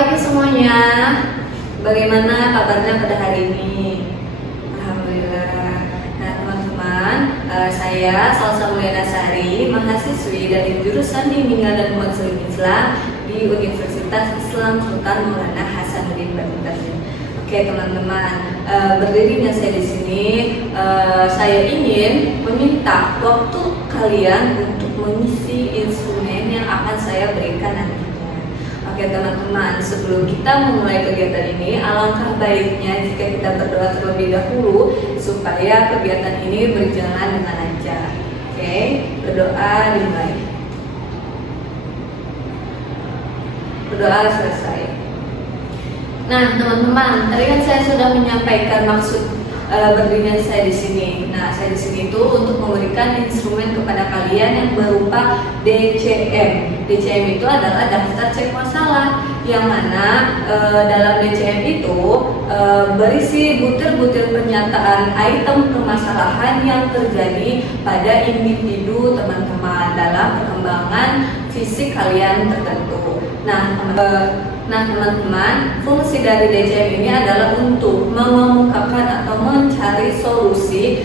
pagi semuanya. Bagaimana kabarnya pada hari ini? Alhamdulillah. Nah teman-teman, saya Salsa Mulyana Sari, mahasiswi dari jurusan Bimbingan dan Konseling Islam di Universitas Islam Sultan Maulana Hasanuddin Banten. Oke teman-teman, berdirinya saya di sini, saya ingin meminta waktu kalian untuk mengisi instrumen yang akan saya berikan nantinya. Oke teman-teman, sebelum kita memulai kegiatan ini, alangkah baiknya jika kita berdoa terlebih dahulu supaya kegiatan ini berjalan dengan lancar. Oke, berdoa dimulai. Berdoa selesai. Nah teman-teman, tadi kan saya sudah menyampaikan maksud berdirinya saya di sini. Nah, saya di sini itu untuk memberikan instrumen kepada kalian yang berupa DCM. DCM itu adalah daftar cek masalah, yang mana dalam DCM itu berisi butir-butir pernyataan item permasalahan yang terjadi pada individu teman-teman dalam perkembangan fisik kalian tertentu. Nah teman-teman, fungsi dari DCM ini adalah untuk mengemukakan atau mencari solusi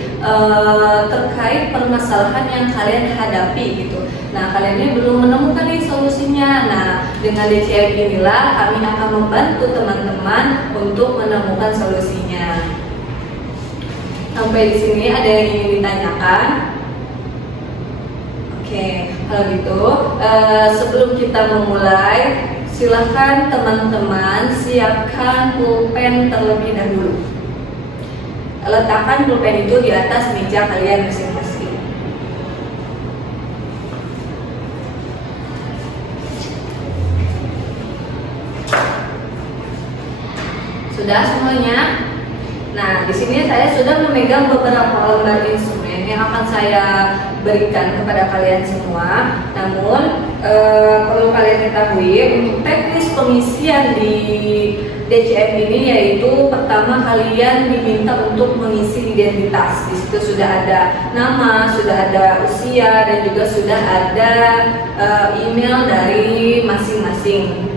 terkait permasalahan yang kalian hadapi gitu. Nah, kalian ini belum menemukan nih solusinya. Nah, dengan DCM inilah kami akan membantu teman-teman untuk menemukan solusinya. Sampai di sini ada yang ingin ditanyakan? Oke, kalau gitu sebelum kita memulai, silahkan teman-teman siapkan pulpen terlebih dahulu. Letakkan pulpen itu di atas meja kalian masing-masing. Sudah semuanya? Nah, di sini saya sudah memegang beberapa lembar instrumen yang akan saya berikan kepada kalian semua. Namun perlu kalian ketahui, untuk teknis pengisian di DCM ini yaitu pertama kalian diminta untuk mengisi identitas. Di situ sudah ada nama, sudah ada usia, dan juga sudah ada email dari masing-masing.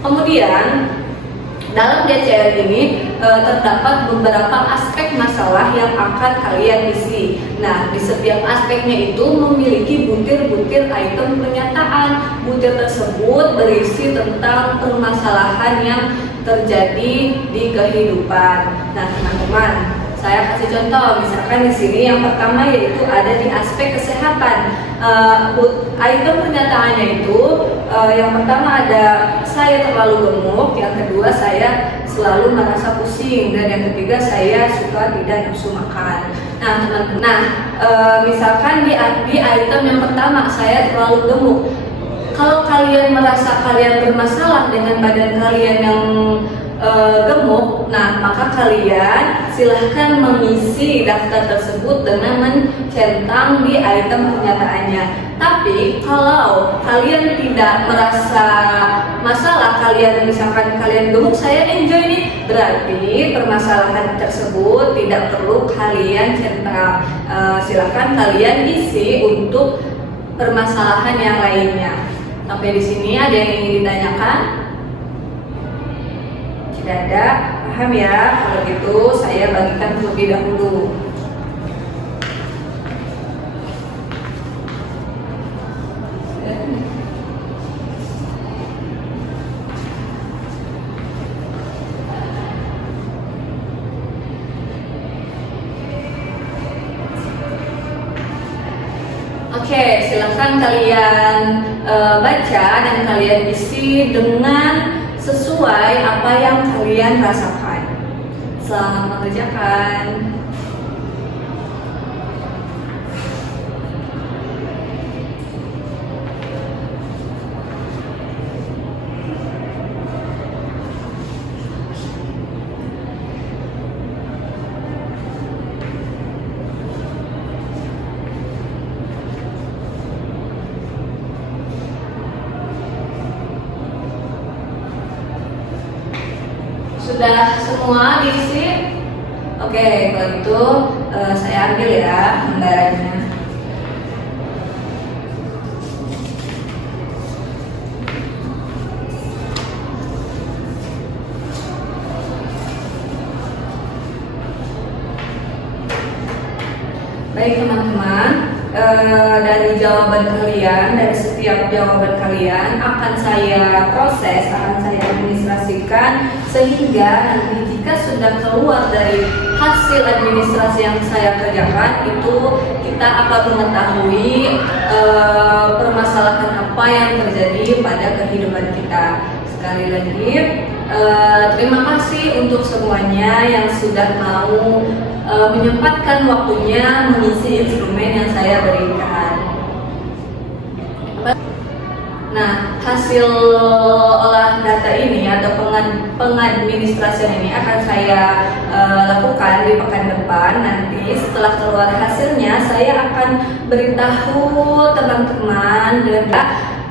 Kemudian dalam DCM ini terdapat beberapa aspek masalah yang akan kalian isi. Nah, di setiap aspeknya itu memiliki butir-butir item pernyataan. Butir tersebut berisi tentang permasalahan yang terjadi di kehidupan. Nah, teman-teman, saya kasih contoh. Misalkan di sini yang pertama yaitu ada di aspek kesehatan. Item pernyataannya itu yang pertama ada saya terlalu gemuk, yang kedua saya selalu merasa pusing, dan yang ketiga saya suka tidak nafsu makan. Nah teman-teman, misalkan di item yang pertama saya terlalu gemuk, kalau kalian merasa kalian bermasalah dengan badan kalian yang gemuk, nah maka kalian silahkan mengisi daftar tersebut dengan mencentang di item pernyataannya. Tapi kalau kalian tidak merasa masalah, kalian misalkan kalian gemuk, saya enjoy nih, berarti permasalahan tersebut tidak perlu kalian centang. Silahkan kalian isi untuk permasalahan yang lainnya. Sampai di sini ada yang ingin ditanyakan? Tidak ada, paham ya? Kalau gitu saya bagikan terlebih dahulu. Oke, silahkan kalian baca dan kalian isi dengan sesuai apa yang kalian rasakan. Selamat mengerjakan. Sudah semua diisi? Oke, kalau gitu saya ambil ya gambarannya. Baik teman-teman, dari jawaban kalian, dari setiap jawaban kalian akan saya proses, akan saya administrasikan sehingga nanti jika sudah keluar dari hasil administrasi yang saya kerjakan itu kita akan mengetahui permasalahan apa yang terjadi pada kehidupan kita. Sekali lagi, terima kasih untuk semuanya yang sudah mau menyempatkan waktunya mengisi instrumen yang saya berikan. Nah, hasil olah data ini atau pengadministrasian ini akan saya lakukan di pekan depan. Nanti setelah keluar hasilnya, saya akan beritahu teman-teman dan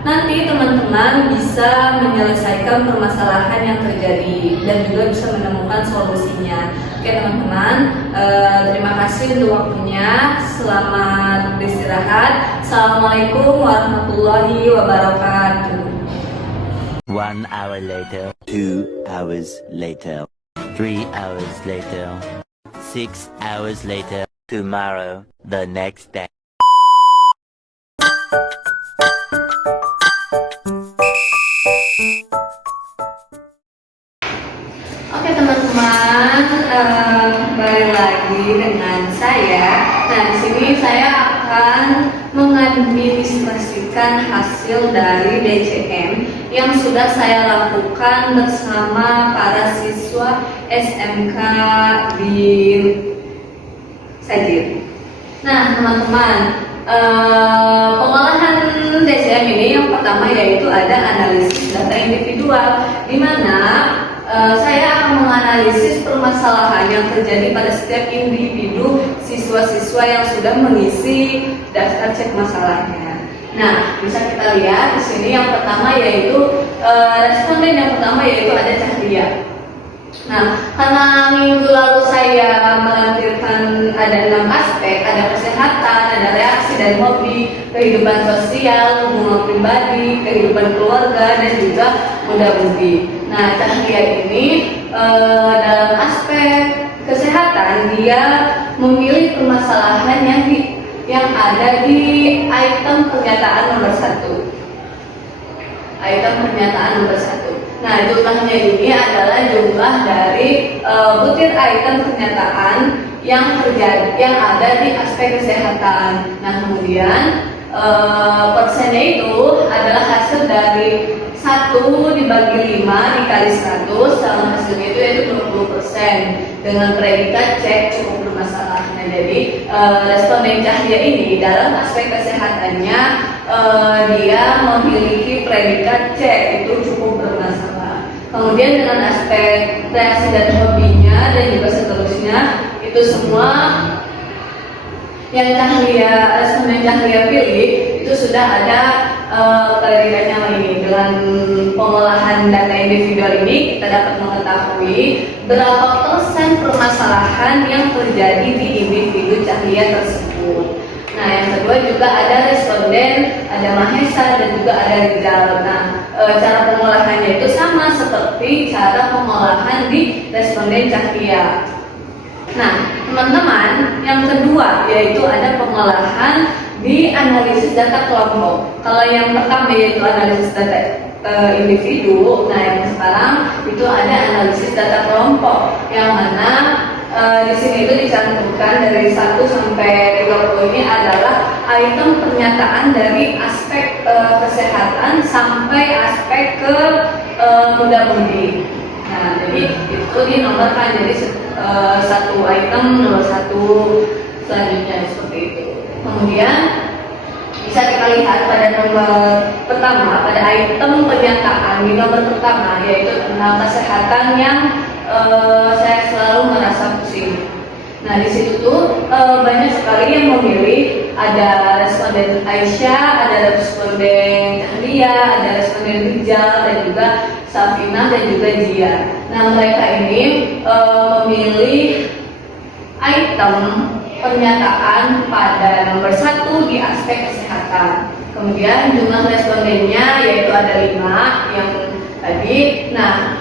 nanti teman-teman bisa menyelesaikan permasalahan yang terjadi dan juga bisa menemukan solusinya. Oke teman-teman, terima kasih untuk waktunya. Selamat beristirahat. Assalamualaikum warahmatullahi wabarakatuh. 1 hour later, 2 hours later, 3 hours later, 6 hours later, tomorrow, the next day. Oke teman-teman, kembali lagi dengan saya. Nah, di sini saya akan mengadministrasikan hasil dari DCM yang sudah saya lakukan bersama para siswa SMK di Sajir. Nah, teman-teman, pengolahan DCM ini yang pertama yaitu ada analisis data individual, di mana saya akan menganalisis permasalahan yang terjadi pada setiap individu siswa-siswa yang sudah mengisi daftar cek masalahnya. Nah, bisa kita lihat di sini yang pertama yaitu responden yang pertama yaitu ada Cahlia. Nah, karena minggu lalu saya melampirkan ada 6 aspek, ada kesehatan, ada reaksi dan hobi, kehidupan sosial, hubungan pribadi, kehidupan keluarga, dan juga muda-mudi. Nah, Cahlia ini dalam aspek kesehatan dia memilih permasalahan yang ada di item pernyataan nomor 1. Item pernyataan nomor 1. Nah, jumlahnya ini adalah jumlah dari butir item pernyataan yang terjadi yang ada di aspek kesehatan. Nah, kemudian persennya itu adalah hasil dari 1 dibagi 5 dikali 100, sama hasilnya itu yaitu 20% dengan predikat cek cukup bermasalah. Nah, jadi responden Cahlia ini dalam aspek kesehatannya dia memiliki predikat cek itu cukup bermasalah. Kemudian dengan aspek reaksi dan hobinya dan juga seterusnya itu semua yang responden Cahlia pilih itu sudah ada predikatnya ini. Dengan pengolahan data individual ini kita dapat mengetahui berapa persen permasalahan yang terjadi di individu Cahlia tersebut. Nah, yang kedua juga ada responden, ada Mahesa dan juga ada Rizal. Nah, cara pengolahannya itu sama seperti cara pengolahan di responden Cahlia. Nah, teman-teman, yang kedua yaitu ada pengolahan di analisis data kelompok. Kalau yang pertama yaitu analisis data individu, nah yang sekarang itu ada analisis data kelompok, yang mana di sini itu dicantumkan dari 1 sampai 30 ini adalah item pernyataan dari aspek kesehatan sampai aspek ke muda-mudi. Nah, jadi itu dinomorkan jadi satu item nomor 1 selanjutnya seperti itu. Kemudian bisa kita lihat pada nomor pertama, pada item pernyataan di nomor pertama yaitu tentang kesehatan yang saya selalu merasa pusing. Nah, di situ tuh banyak sekali yang memilih, ada responden Aisyah, ada responden Cahlia, ada responden Rizal dan juga Safina dan juga Jia. Nah, mereka ini memilih item pernyataan pada nomor 1 di aspek kesehatan. Kemudian jumlah respondennya yaitu ada 5 yang tadi. Nah,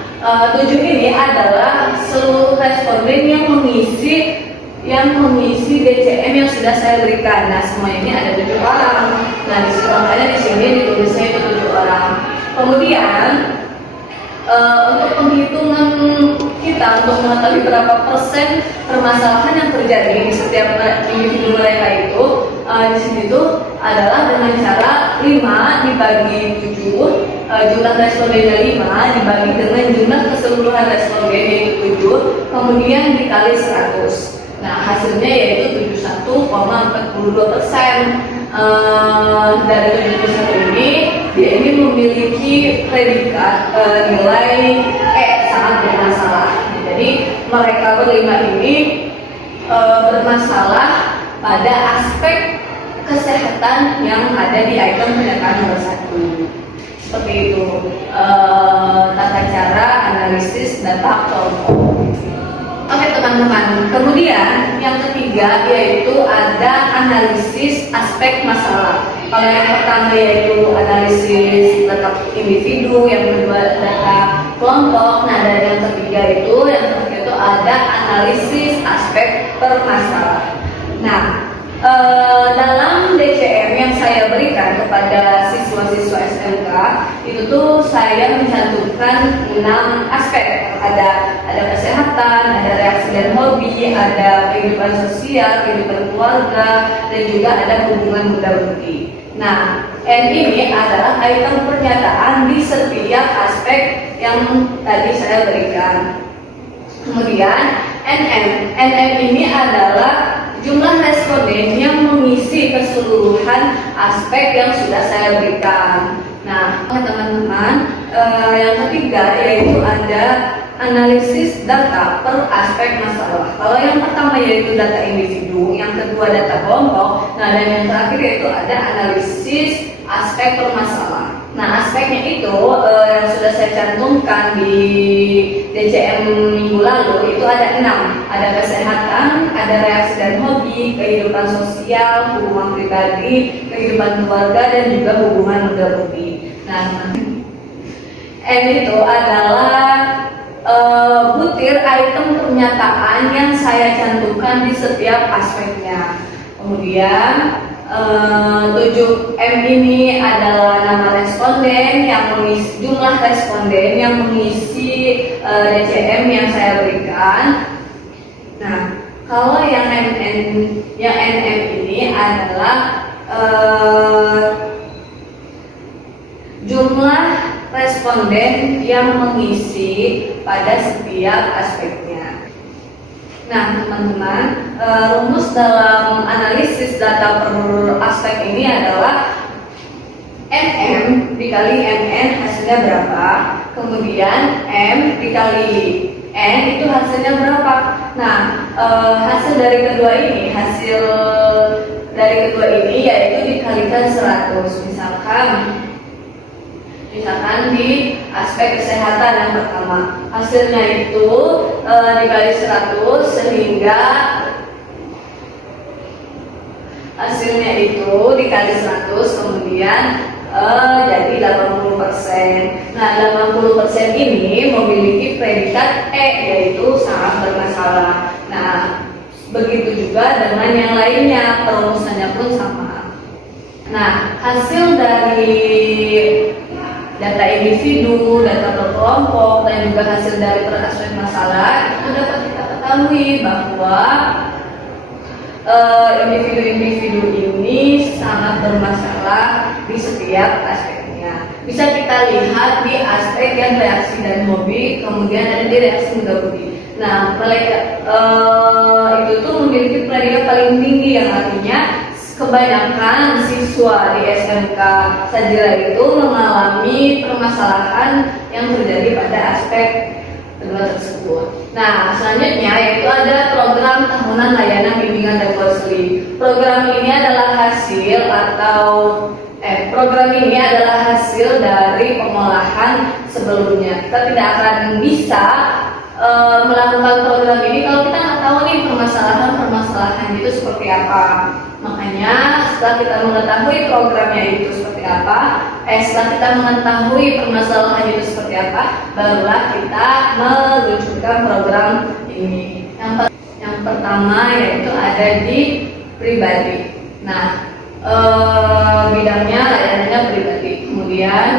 7 ini adalah seluruh responden yang mengisi yang mengisi DCM yang sudah saya berikan. Nah, semua ini ada 7 orang. Nah, makanya di sini ditulisnya itu 7 orang. Kemudian untuk penghitungan kita untuk mengetahui berapa persen permasalahan yang terjadi di setiap individu mereka itu di sini tuh adalah dengan cara 5 dibagi 7, jumlah respondennya 5 dibagi dengan jumlah keseluruhan responden yaitu 7, kemudian dikali 100. Nah, hasilnya yaitu 71,42%. Dari 71 ini dia ini memiliki predikat nilai sangat bermasalah. Jadi mereka berlima ini bermasalah pada aspek kesehatan yang ada di item pernyataan nomor 1. Seperti itu tata cara analisis data kelompok. Oke teman-teman, kemudian yang ketiga yaitu ada analisis aspek masalah. Kalau yang pertama yaitu analisis data individu, yang kedua data kelompok. Nah, dan yang ketiga itu ada analisis aspek permasalahan. Nah, dalam DCM yang saya berikan kepada siswa-siswa SMK itu tuh saya mencantumkan 6 aspek. Ada kesehatan, ada reaksi dan hobi, ada kehidupan sosial, kehidupan keluarga, dan juga ada hubungan bunda-budi. Nah, N ini adalah item pernyataan di setiap aspek yang tadi saya berikan. Kemudian NM ini adalah jumlah responden yang mengisi keseluruhan aspek yang sudah saya berikan. Nah, teman-teman, yang ketiga yaitu ada analisis data per aspek masalah. Kalau yang pertama yaitu data individu, yang kedua data kelompok, nah dan yang terakhir yaitu ada analisis aspek permasalahan. Nah, aspeknya itu yang sudah saya cantumkan di DCM minggu lalu itu ada 6. Ada kesehatan, ada reaksi dan hobi, kehidupan sosial, hubungan pribadi, kehidupan keluarga, dan juga hubungan bunda-budi. Nah, N itu adalah butir item pernyataan yang saya cantumkan di setiap aspeknya. Kemudian 7M ini adalah nama responden yang mengisi, jumlah responden yang mengisi DCM yang saya berikan. Nah, kalau yang NM ini adalah jumlah responden yang mengisi pada setiap aspeknya. Nah, teman-teman, rumus dalam analisis data per aspek ini adalah NM dikali NN hasilnya berapa, kemudian M dikali N itu hasilnya berapa. Nah, hasil dari kedua ini yaitu dikalikan 100. Misalkan di aspek kesehatan yang pertama, hasilnya itu dikali 100 sehingga hasilnya itu dikali 100 kemudian jadi 80%. Nah, 80% ini memiliki predikat E yaitu sangat bermasalah. Nah, begitu juga dengan yang lainnya, perumusannya pun sama. Nah, hasil dari data individu, data berkelompok, dan juga hasil dari per aspek masalah itu dapat kita ketahui bahwa individu-individu ini sangat bermasalah di setiap aspeknya. Bisa kita lihat di aspek yang reaksi dan hobi, kemudian ada di reaksi bunda-budi. Nah, mereka itu tuh memiliki predikat paling tinggi, yang artinya kebanyakan siswa di SMK Sajila itu mengalami permasalahan yang terjadi pada aspek kedua tersebut. Nah, selanjutnya yaitu ada program tahunan layanan bimbingan dan konseling. Program ini adalah hasil dari pengolahan sebelumnya. Kita tidak akan bisa melakukan program ini kalau kita nggak tahu nih permasalahan itu seperti apa. Makanya setelah kita mengetahui programnya itu seperti apa, setelah kita mengetahui permasalahan itu seperti apa, barulah kita meluncurkan program ini. Yang Yang pertama yaitu ada di pribadi. Nah, bidangnya layanannya pribadi. Kemudian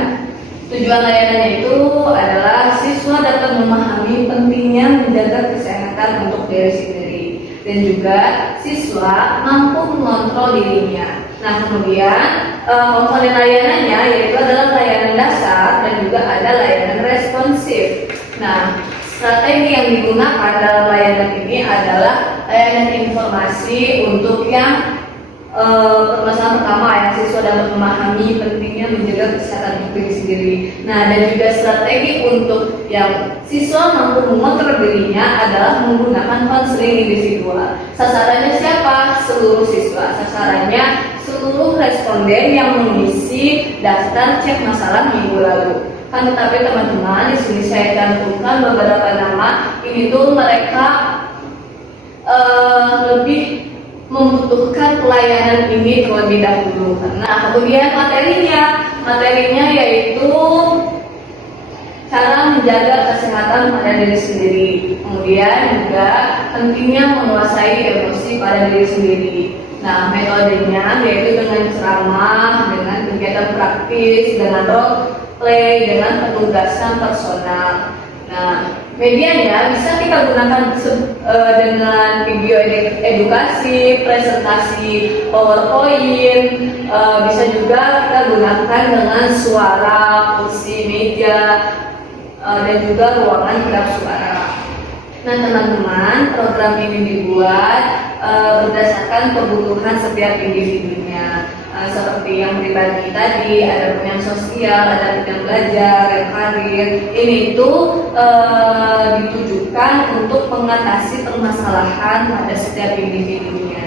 tujuan layanannya itu adalah siswa dapat memahami pentingnya menjaga kesehatan untuk diri sendiri dan juga siswa mampu mengontrol dirinya. Nah, kemudian komponen layanannya yaitu adalah layanan dasar dan juga ada layanan responsif. Nah, strategi yang digunakan dalam layanan ini adalah layanan informasi untuk yang permasalahan pertama ya, siswa dapat memahami pentingnya menjaga kesehatan untuk diri sendiri. Nah, dan juga strategi untuk yang siswa mampu mengontrol dirinya adalah menggunakan konseling individual. Sasarannya siapa? Seluruh siswa. Sasarannya seluruh responden yang mengisi daftar cek masalah minggu lalu. Kan tetapi teman-teman, di sini saya cantumkan beberapa nama. Ini tuh mereka lebih membutuhkan pelayanan ini terlebih dahulu. Nah, kemudian materinya yaitu cara menjaga kesehatan pada diri sendiri. Kemudian juga pentingnya menguasai emosi pada diri sendiri. Nah, metodenya yaitu dengan ceramah, dengan kegiatan praktis, dengan role play, dengan penugasan personal. Nah, medianya bisa kita gunakan dengan video edukasi, presentasi PowerPoint, bisa juga kita gunakan dengan suara, kursi, meja, dan juga ruangan gerak suara. Nah, teman-teman, program ini dibuat berdasarkan kebutuhan setiap individunya. Seperti yang pribadi tadi, ada yang sosial, ada yang belajar, yang karir. Ini itu ditujukan untuk mengatasi permasalahan pada setiap individunya.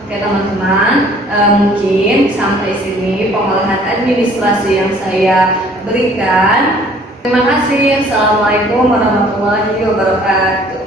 Oke teman-teman, mungkin sampai sini pengolahan administrasi yang saya berikan. Terima kasih. Assalamualaikum warahmatullahi wabarakatuh.